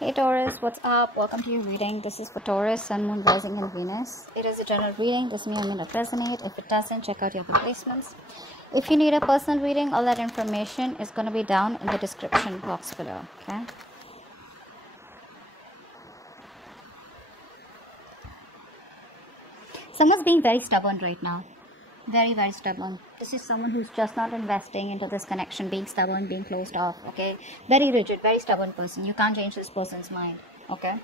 Hey Taurus, what's up? Welcome to your reading. This is for Taurus, Sun, Moon, Rising, and Venus. It is a general reading. This may or may not resonate. If it doesn't, check out your placements. If you need a personal reading, all that information is going to be down in the description box below. Okay. Someone's being very stubborn right now. Very, very stubborn. This is someone who's just not investing into this connection, being stubborn, being closed off, okay? Very rigid, very stubborn person. You can't change this person's mind, okay?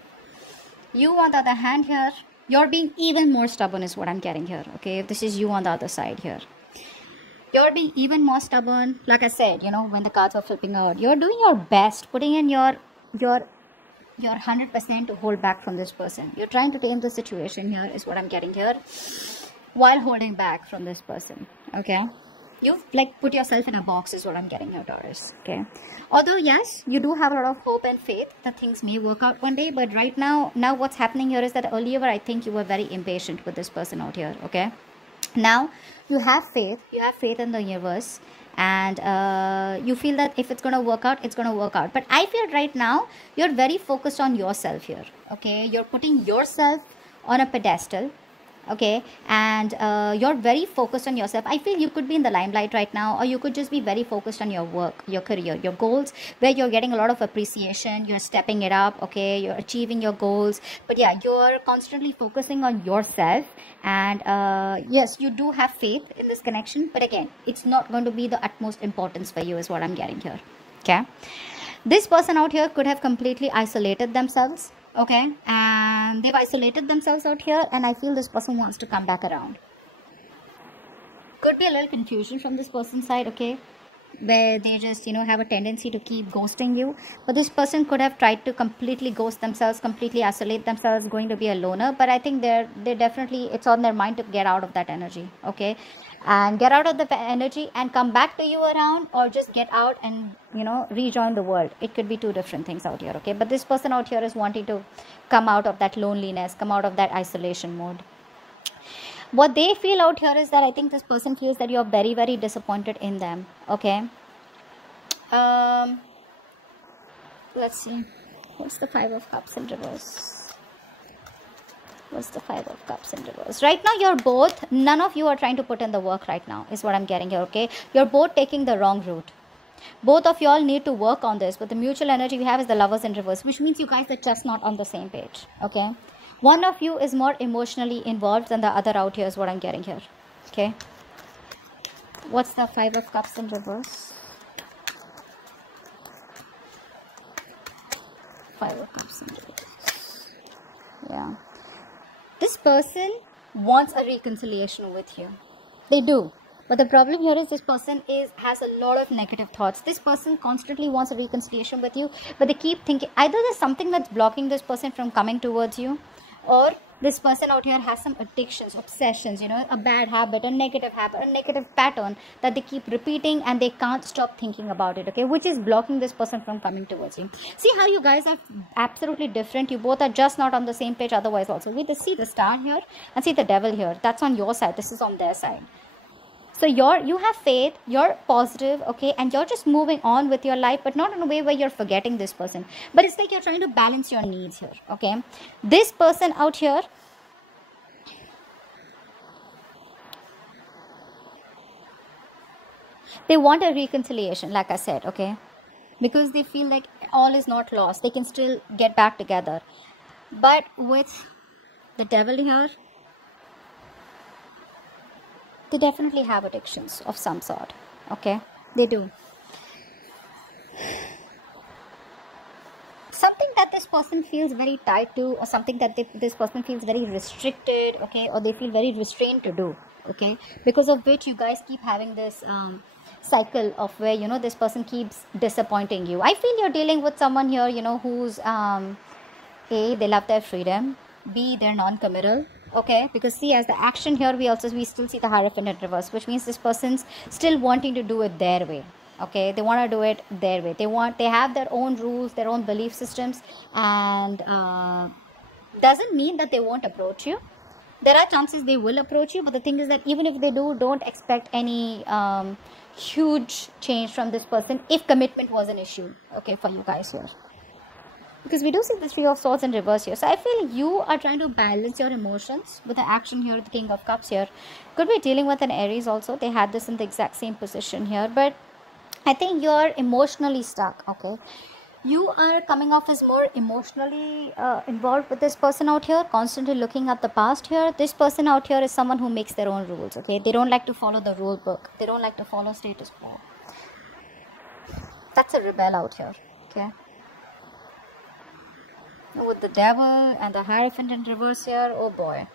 You, on the other hand here, you're being even more stubborn is what I'm getting here, okay? This is you on the other side here. You're being even more stubborn. Like I said, you know, when the cards are flipping out, you're doing your best, putting in your 100% to hold back from this person. You're trying to tame the situation here is what I'm getting here, while holding back from this person, okay? You've like put yourself in a box is what I'm getting here, Taurus, okay? Although yes, you do have a lot of hope and faith that things may work out one day, but right now what's happening here is that earlier I think you were very impatient with this person out here, okay? Now you have faith in the universe, and you feel that if it's going to work out, it's going to work out. But I feel right now you're very focused on yourself here, okay? You're putting yourself on a pedestal, okay, and you're very focused on yourself. I feel you could be in the limelight right now, or you could just be very focused on your work, your career, your goals, where you're getting a lot of appreciation, you're stepping it up, okay, you're achieving your goals. But yeah, you're constantly focusing on yourself, and yes, you do have faith in this connection, but again, it's not going to be the utmost importance for you is what I'm getting here, okay? This person out here could have completely isolated themselves, okay, and they've isolated themselves out here, and I feel this person wants to come back around. Could be a little confusion from this person's side, okay, where they just, you know, have a tendency to keep ghosting you. But this person could have tried to completely ghost themselves, completely isolate themselves, going to be a loner. But I think they're definitely, it's on their mind to get out of that energy, okay, and get out of the energy and come back to you around, or just get out and, you know, rejoin the world. It could be two different things out here, okay? But this person out here is wanting to come out of that loneliness, come out of that isolation mode. What they feel out here is that I think this person feels that you're very, very disappointed in them, okay? Let's see. What's the Five of Cups in reverse? What's the Five of Cups in reverse? Right now, you're both, none of you are trying to put in the work right now, is what I'm getting here, okay? You're both taking the wrong route. Both of y'all need to work on this, but the mutual energy we have is the Lovers in reverse, which means you guys are just not on the same page, okay? One of you is more emotionally involved than the other out here is what I'm getting here, okay? What's the Five of Cups in reverse? Five of Cups in reverse. Yeah. This person wants a reconciliation with you. They do. But the problem here is this person has a lot of negative thoughts. This person constantly wants a reconciliation with you, but they keep thinking either there's something that's blocking this person from coming towards you, or this person out here has some addictions, obsessions, you know, a bad habit, a negative pattern that they keep repeating, and they can't stop thinking about it, okay, which is blocking this person from coming towards you. See how you guys are absolutely different. You both are just not on the same page otherwise also. We see the Star here and see the Devil here. That's on your side. This is on their side. So you have faith, you're positive, okay, and you're just moving on with your life, but not in a way where you're forgetting this person. But it's like you're trying to balance your needs here, okay? This person out here, they want a reconciliation, like I said, okay? Because they feel like all is not lost. They can still get back together. But with the Devil here, they definitely have addictions of some sort, okay? They do. Something that this person feels very tied to, or something that this person feels very restricted, okay? Or they feel very restrained to do, okay? Because of which you guys keep having this cycle of where, you know, this person keeps disappointing you. I feel you're dealing with someone here, you know, who's A, they love their freedom, B, they're non-committal, okay? Because see, as the action here, we still see the Hierophant in reverse, which means this person's still wanting to do it their way, okay? They want to do it their way. They have their own rules, their own belief systems, and doesn't mean that they won't approach you. There are chances they will approach you, but the thing is that even if they do, don't expect any huge change from this person if commitment was an issue, okay, for you guys here. because we do see the Three of Swords in reverse here. So I feel you are trying to balance your emotions with the action here, the King of Cups here. Could be dealing with an Aries also. They had this in the exact same position here, but I think you're emotionally stuck, okay? You are coming off as more emotionally involved with this person out here, constantly looking at the past here. This person out here is someone who makes their own rules, okay? They don't like to follow the rule book. They don't like to follow status quo. That's a rebel out here, okay? With the Devil and the Hierophant in reverse here, oh boy.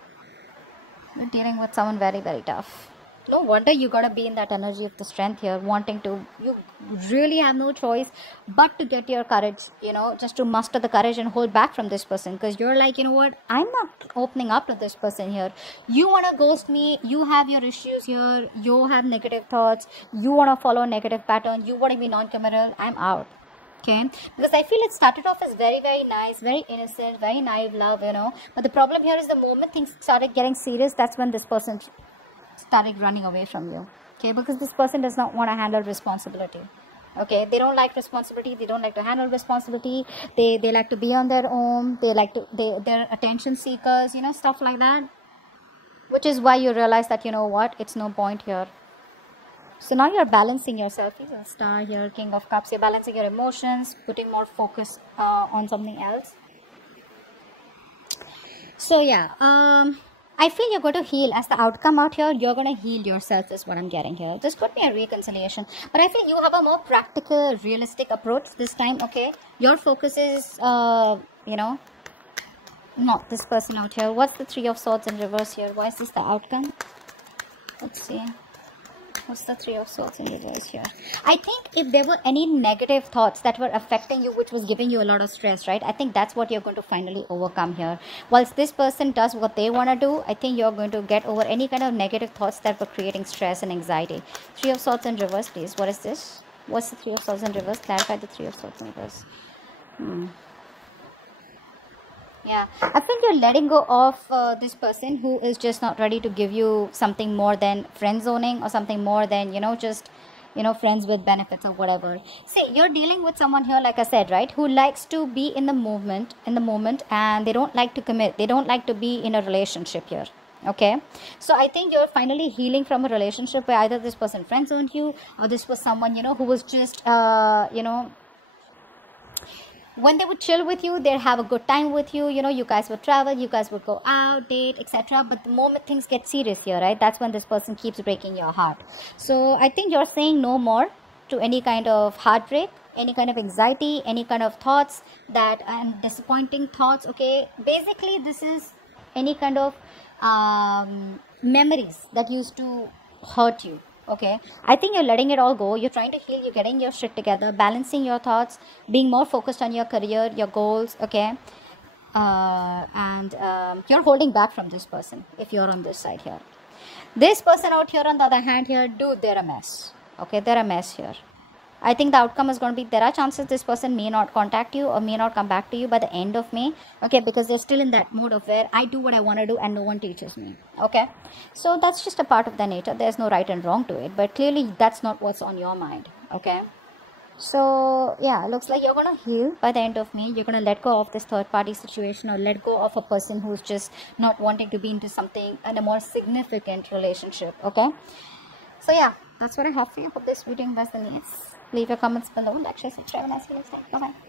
You're dealing with someone very, very tough. No wonder you gotta be in that energy of the strength here, wanting to, you really have no choice but to get your courage, you know, just to muster the courage and hold back from this person, because you're like, you know what, I'm not opening up to this person here. You want to ghost me, you have your issues here, you have negative thoughts, you want to follow a negative pattern, you want to be non-committal, I'm out. Okay, because I feel it started off as very, very nice, very innocent, very naive love, you know, but the problem here is the moment things started getting serious, that's when this person started running away from you. Okay, because this person does not want to handle responsibility. Okay, they don't like responsibility, they don't like to handle responsibility, they like to be on their own, they're attention seekers, you know, stuff like that, which is why you realize that, you know what, it's no point here. So now you're balancing yourself. He's a star here, King of Cups. You're balancing your emotions, putting more focus on something else. So yeah, I feel you're going to heal. As the outcome out here, you're going to heal yourself is what I'm getting here. This could be a reconciliation. But I feel you have a more practical, realistic approach this time, okay? Your focus is, you know, not this person out here. What's the Three of Swords in reverse here? Why is this the outcome? Let's see. What's the Three of Swords in reverse here? I think if there were any negative thoughts that were affecting you, which was giving you a lot of stress, right? I think that's what you're going to finally overcome here. Whilst this person does what they want to do, I think you're going to get over any kind of negative thoughts that were creating stress and anxiety. Three of Swords in reverse, please. What is this? What's the Three of Swords in reverse? Clarify the Three of Swords in reverse. Yeah, I feel you're letting go of this person who is just not ready to give you something more than friend zoning or something more than, you know, just, you know, friends with benefits or whatever. See, you're dealing with someone here, like I said, right, who likes to be in the moment, and they don't like to commit. They don't like to be in a relationship here. Okay, so I think you're finally healing from a relationship where either this person friend zoned you, or this was someone, you know, who was just, you know, when they would chill with you, they'd have a good time with you, you know, you guys would travel, you guys would go out, date, etc. But the moment things get serious here, right, that's when this person keeps breaking your heart. So I think you're saying no more to any kind of heartbreak, any kind of anxiety, any kind of thoughts that, and disappointing thoughts, okay? Basically, this is any kind of memories that used to hurt you. Okay, I think you're letting it all go. You're trying to heal. You're getting your shit together, balancing your thoughts, being more focused on your career, your goals. Okay, and you're holding back from this person if you're on this side here. This person out here on the other hand here, dude, they're a mess. Okay, they're a mess here. I think the outcome is going to be, there are chances this person may not contact you or may not come back to you by the end of May. Okay, because they're still in that mode of where I do what I want to do and no one teaches me. Okay, so that's just a part of their nature. There's no right and wrong to it, but clearly that's not what's on your mind. Okay, so yeah, looks like you're going to heal by the end of May. You're going to let go of this third party situation, or let go of a person who's just not wanting to be into something and a more significant relationship. Okay, so yeah, that's what I have for you. Hope this video resonates. Leave your comments below, like, share, subscribe, and I'll see you next time. Bye bye.